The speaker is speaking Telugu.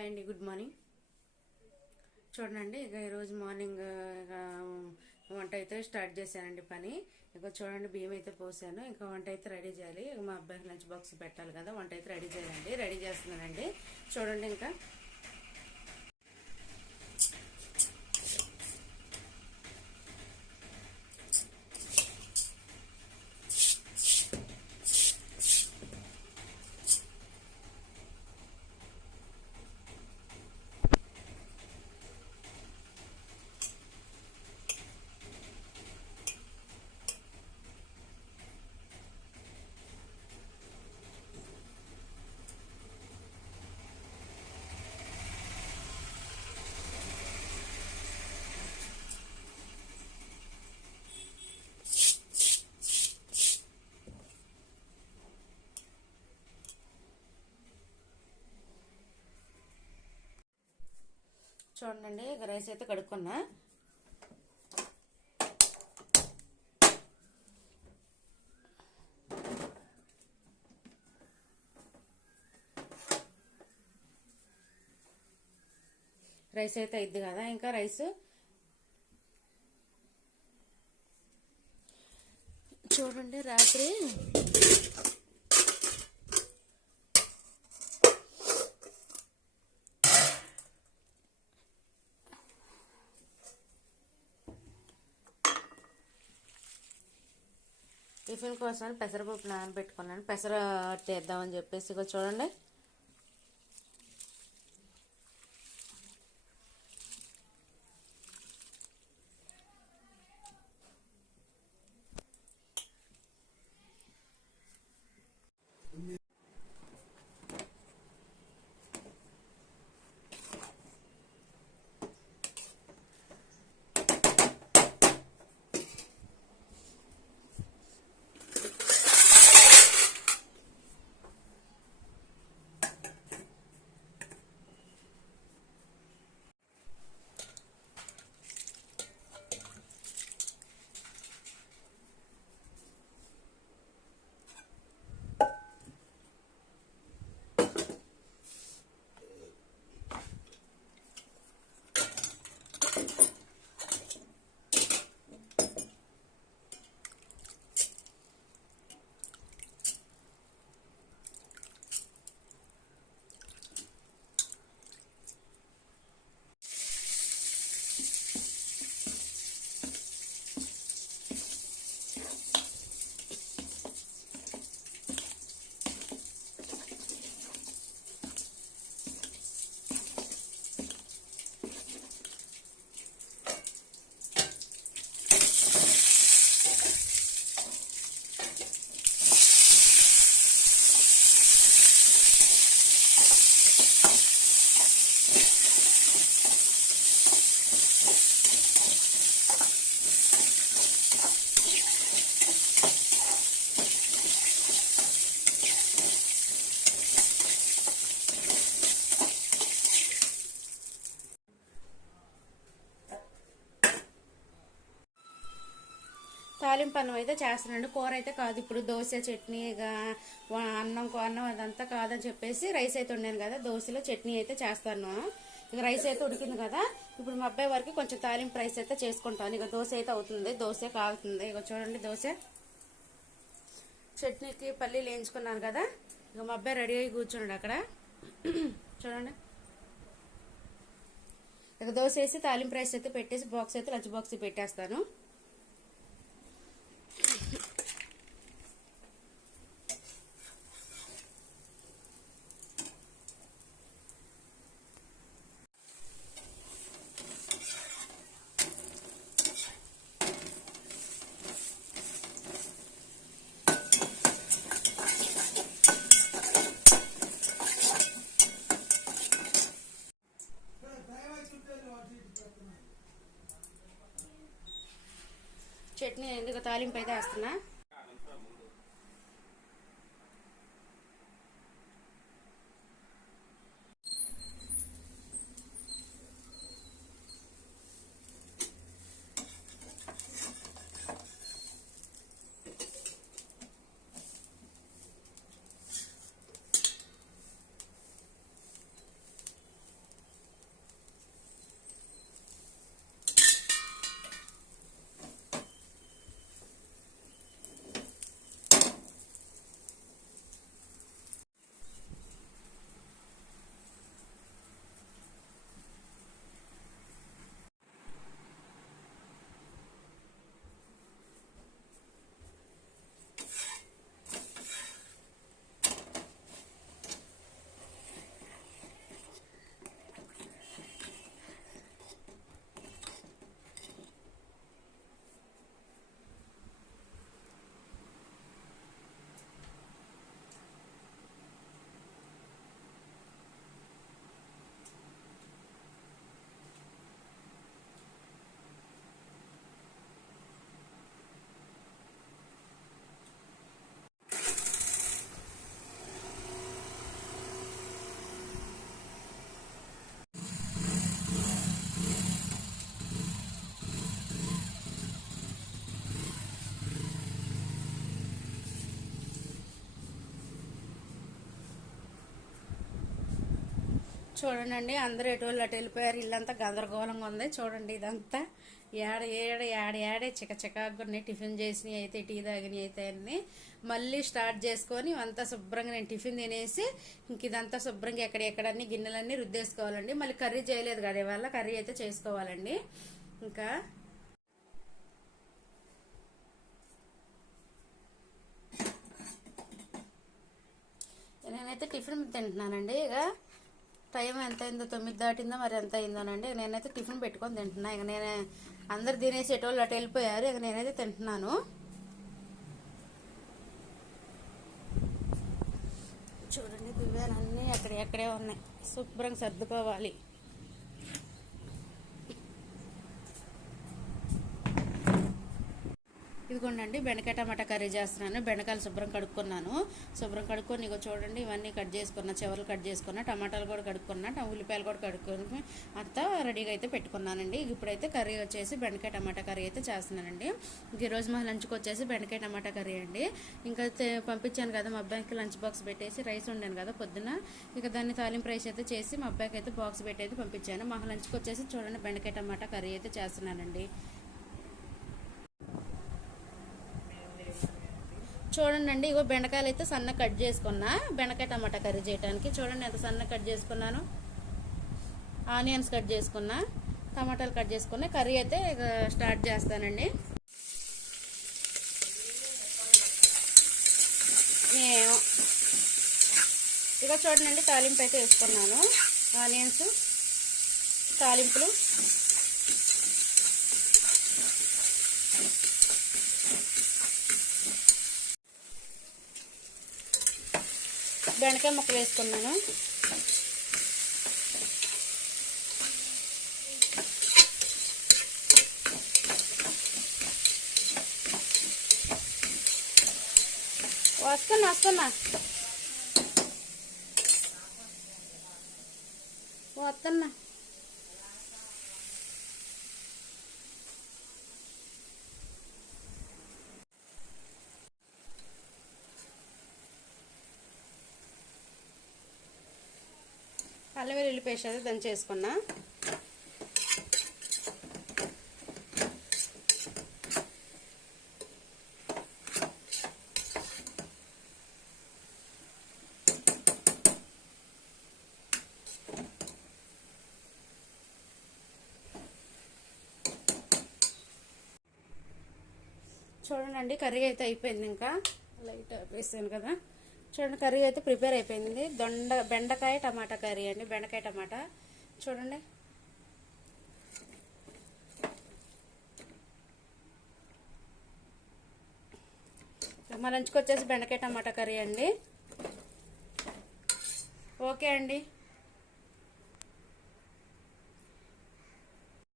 హాయ్ అండి గుడ్ మార్నింగ్. చూడండి ఇక ఈరోజు మార్నింగ్ వంట అయితే స్టార్ట్ చేశానండి పని. ఇక చూడండి బియ్యం అయితే పోసాను. ఇంకా వంట అయితే రెడీ చేయాలి. ఇక మా అబ్బాయికి లంచ్ బాక్స్ పెట్టాలి కదా వంట అయితే రెడీ చేయాలండి. రెడీ చేస్తున్నానండి. చూడండి ఇంకా చూడండి ఇక రైస్ అయితే కడుక్కున్నా. రైస్ అయితే అయింది కదా ఇంకా రైస్. చూడండి రాత్రి టిఫిన్ కోసం పెసరపప్పు నానబెట్టుకున్నాను. పెసర చేద్దామని చెప్పేసి ఇక చూడండి. తాలింపు అన్నం అయితే చేస్తానండి. కూర అయితే కాదు ఇప్పుడు దోశ చట్నీ ఇక అన్నం అన్నం అదంతా కాదని చెప్పేసి రైస్ అయితే వండాను కదా దోశలో చట్నీ అయితే చేస్తాను. ఇక రైస్ అయితే ఉడికింది కదా ఇప్పుడు మా అబ్బాయి వరకు కొంచెం తాలింపు రైస్ అయితే చేసుకుంటాను. ఇక దోశ అయితే అవుతుంది దోశ కాగుతుంది. ఇక చూడండి దోశ. చట్నీకి పల్లీలు వేయించుకున్నాను కదా ఇక మా అబ్బాయి రెడీ అయ్యి కూర్చున్నాడు అక్కడ. చూడండి. ఇక దోశ వేసి తాలింపు రైస్ అయితే పెట్టేసి బాక్స్ అయితే లంచ్ బాక్స్ పెట్టేస్తాను. ఇందుకు ఎందుకు తాలింపు అయితే వేస్తున్నా. చూడండి అందరూ ఎటువంటి అటు వెళ్ళిపోయారు. ఇల్లంతా గందరగోళంగా ఉంది. చూడండి ఇదంతా. ఏడ ఏడ ఏడ ఏడే చిక చికాకున్నాయి టిఫిన్ చేసినవి అయితే టీ తాగినవి అయితే అన్ని. మళ్ళీ స్టార్ట్ చేసుకొని అంతా శుభ్రంగా నేను టిఫిన్ తినేసి ఇంక ఇదంతా శుభ్రంగా ఎక్కడెక్కడన్నీ గిన్నెలన్నీ రుద్దేసుకోవాలండి. మళ్ళీ కర్రీ చేయలేదు కదా ఇవాళ. కర్రీ అయితే చేసుకోవాలండి. ఇంకా నేనైతే టిఫిన్ తింటున్నానండి. ఇక టైం ఎంత అయిందో తొమ్మిది దాటిందో మరి ఎంత అయిందోనండి. నేనైతే టిఫిన్ పెట్టుకొని తింటున్నా. ఇక నేను అందరు తినేసేటోళ్ళు అటు వెళ్ళిపోయారు. ఇక నేనైతే తింటున్నాను. చూడండి దువ్వాలన్నీ అక్కడ ఎక్కడే ఉన్నాయి. శుభ్రంగా సర్దుకోవాలి. ఇదిగోండి బెండకాయ టమాటా కర్రీ చేస్తున్నాను. బెండకాయలు శుభ్రం కడుక్కున్నాను. శుభ్రం కడుక్కొని ఇక చూడండి ఇవన్నీ కట్ చేసుకున్నా చివరలు కట్ చేసుకున్నా టమాటాలు కూడా కడుక్కున్నా ఉల్లిపాయలు కూడా కడుక్కొని అంతా రెడీగా అయితే పెట్టుకున్నానండి. ఇప్పుడైతే కర్రీ వచ్చేసి బెండకాయ టమాటా కర్రీ అయితే చేస్తున్నానండి. ఇంక ఈరోజు మా లంచ్కి వచ్చేసి బెండకాయ టమాటా కర్రీ అండి. ఇంకా పంపించాను కదా మా అబ్బాయికి లంచ్ బాక్స్ పెట్టేసి రైస్ ఉండాను కదా పొద్దున. ఇక దాన్ని తాలింపు రైస్ అయితే చేసి మా అబ్బాయికి అయితే బాక్స్ అయితే పంపించాను. మా లంచ్కి వచ్చేసి చూడండి బెండకాయ టమాటా కర్రీ అయితే చేస్తున్నానండి. చూడండి అండి ఇగో బెండకాయలు అయితే సన్న కట్ చేసుకున్నా. బెండకాయ టమాటా కర్రీ చేయడానికి చూడండి ఎంత సన్న కట్ చేసుకున్నాను. ఆనియన్స్ కట్ చేసుకున్నా టమాటాలు కట్ చేసుకున్నా. కర్రీ అయితే స్టార్ట్ చేస్తానండి. మేము ఇక చూడండి తాలింపు అయితే వేసుకున్నాను. ఆనియన్స్ తాలింపులు. బెండకాయ ముక్కలు వేసుకున్నాను. వస్తున్నా వస్తున్నా. వస్తున్నా. అల్లం వెల్లుల్లి పేస్ట్ అయితే దంచి చేసుకున్నా. చూడండి కర్రీ అయితే అయిపోయింది ఇంకా. లైట్ వేసాను కదా. చూడండి కర్రీ అయితే ప్రిపేర్ అయిపోయింది. దొండ బెండకాయ టమాటా కర్రీ అండి. బెండకాయ టమాటా. చూడండి. మా లంచ్కి వచ్చేసి బెండకాయ టమాటా కర్రీ అండి. ఓకే అండి.